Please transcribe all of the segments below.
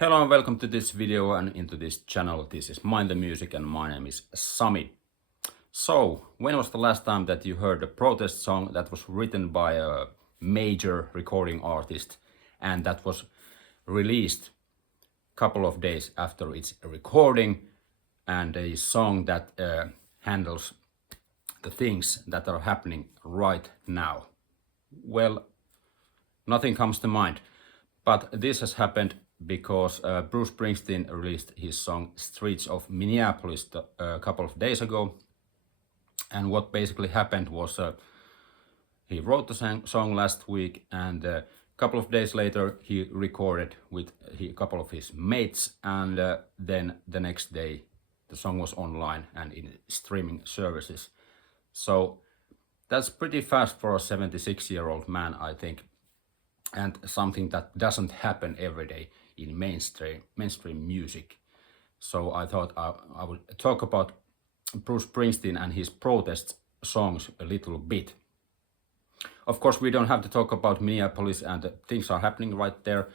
Hello and welcome to this video and into this channel. This is Mind the Music and my name is Sami. So, when was the last time that you heard a protest song that was written by a major recording artist and that was released a couple of days after its recording, and a song that handles the things that are happening right now? Well, nothing comes to mind, but this has happened because Bruce Springsteen released his song Streets of Minneapolis a couple of days ago. And what basically happened was he wrote the song last week, and a couple of days later he recorded with a couple of his mates, and then the next day the song was online and in streaming services. So that's pretty fast for a 76-year-old man, I think, and something that doesn't happen every day in mainstream music. So I thought I would talk about Bruce Springsteen and his protest songs a little bit. Of course, we don't have to talk about Minneapolis and things are happening right there,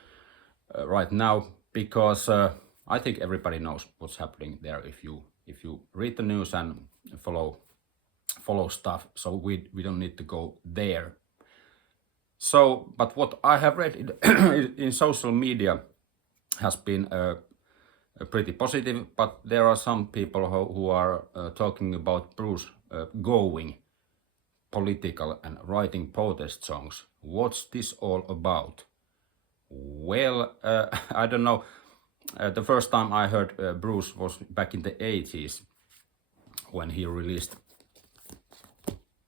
right now, because I think everybody knows what's happening there if you read the news and follow stuff. So we don't need to go there. So, but what I have read in social media has been pretty positive, but there are some people who are talking about Bruce going political and writing protest songs. What's this all about? Well, I don't know. The first time I heard Bruce was back in the 80s when he released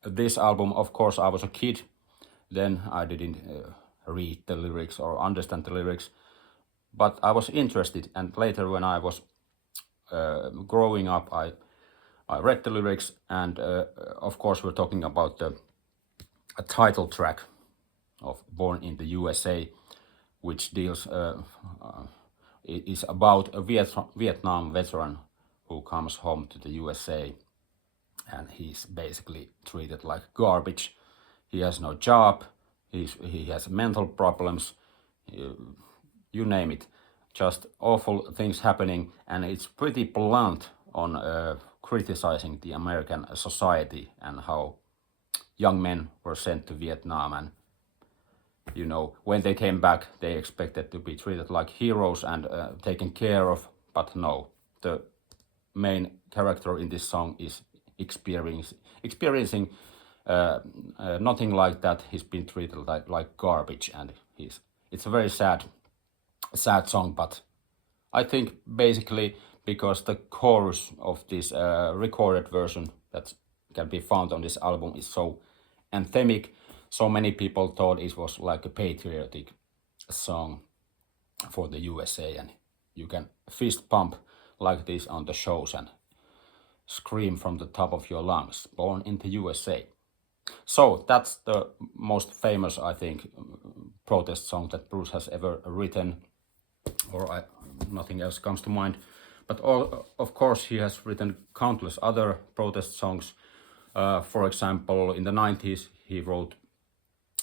this album. Of course, I was a kid. Then I didn't read the lyrics or understand the lyrics, but I was interested. And later, when I was growing up, I read the lyrics, and of course, we're talking about a title track of "Born in the USA," which deals is about a Vietnam veteran who comes home to the USA, and he's basically treated like garbage. He has no job, he has mental problems, you name it. Just awful things happening, and it's pretty blunt on criticizing the American society and how young men were sent to Vietnam, and when they came back they expected to be treated like heroes and taken care of, but no. The main character in this song is experiencing nothing like that. He's been treated like garbage, and it's a very sad song. But I think basically because the chorus of this recorded version that can be found on this album is so anthemic, so many people thought it was like a patriotic song for the USA, and you can fist pump like this on the shows and scream from the top of your lungs, "Born in the USA." So that's the most famous, I think, protest song that Bruce has ever written, or nothing else comes to mind. But of course, he has written countless other protest songs. For example, in the 90s, he wrote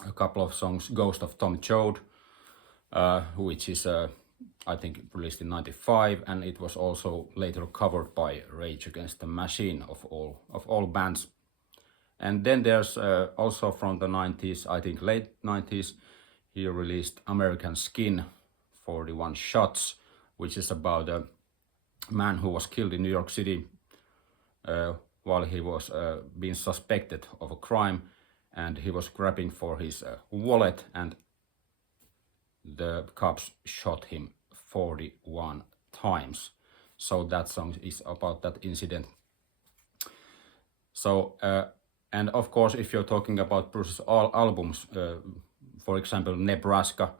a couple of songs, "Ghost of Tom Joad," which is, I think, released in 95, and it was also later covered by Rage Against the Machine, of all bands. And then there's also from the 90s, I think late 90s, he released American Skin, 41 Shots, which is about a man who was killed in New York City while he was being suspected of a crime, and he was grabbing for his wallet, and the cops shot him 41 times. So that song is about that incident. So and of course, if you're talking about Bruce's albums, for example, Nebraska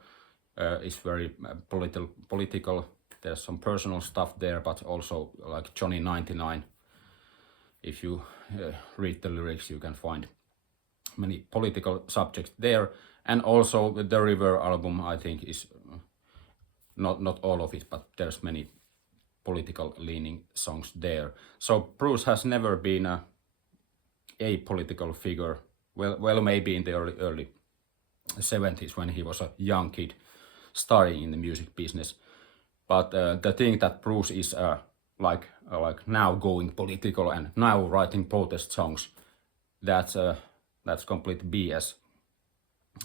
is very political. There's some personal stuff there, but also like Johnny 99. If you read the lyrics, you can find many political subjects there. And also the River album, I think, is not all of it, but there's many political leaning songs there. So Bruce has never been a political figure. Well, maybe in the early 70s when he was a young kid starting in the music business. But the thing that Bruce is like now going political and now writing protest songs, that's complete BS,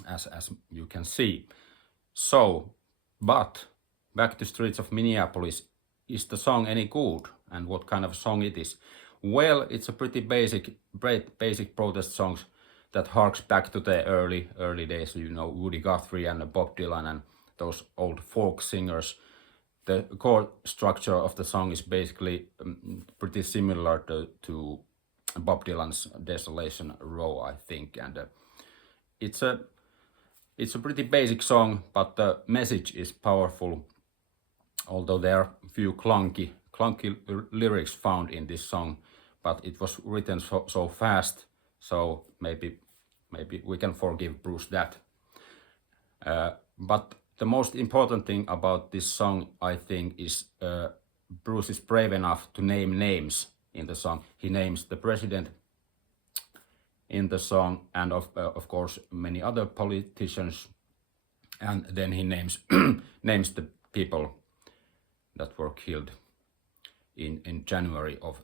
as you can see. So, but back to Streets of Minneapolis. Is the song any good, and what kind of song it is? Well, it's a pretty basic protest songs that harks back to the early days. You know, Woody Guthrie and Bob Dylan and those old folk singers. The chord structure of the song is basically pretty similar to Bob Dylan's Desolation Row, I think, and it's a pretty basic song, but the message is powerful. Although there are a few clunky lyrics found in this song, but it was written so fast, so maybe we can forgive Bruce that. But the most important thing about this song, I think, is Bruce is brave enough to name names in the song. He names the president in the song, and of course many other politicians, and then he names names the people that were killed in January of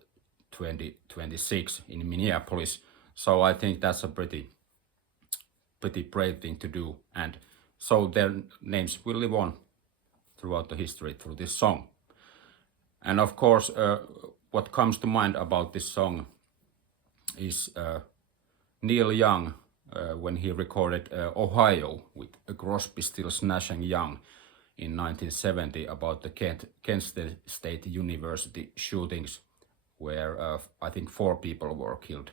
2026 in Minneapolis. So I think that's a pretty brave thing to do, and so their names will live on throughout the history through this song. And of course, what comes to mind about this song is Neil Young when he recorded Ohio with Crosby, Stills, Nash and Young in 1970 about the Kent State University shootings, where I think 4 people were killed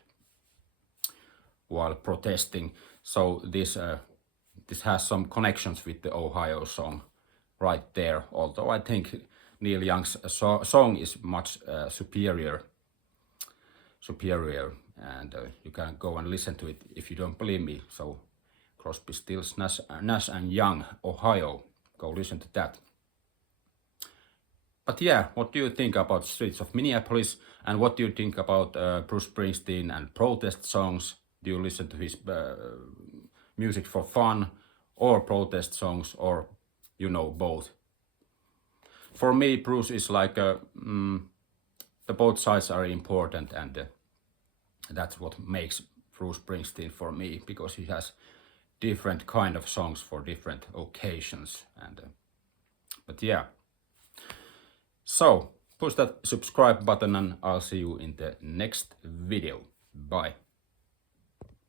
while protesting. So this has some connections with the Ohio song right there, although I think Neil Young's song is much superior, and you can go and listen to it if you don't believe me. So Crosby, Stills, Nash and Young, Ohio, go listen to that. But yeah, what do you think about Streets of Minneapolis, and what do you think about Bruce Springsteen and protest songs? Do you listen to his music for fun, or protest songs, or you know, both? For me, Bruce is like the both sides are important, and that's what makes Bruce Springsteen for me, because he has different kind of songs for different occasions. And but yeah, so push that subscribe button, and I'll see you in the next video. Bye.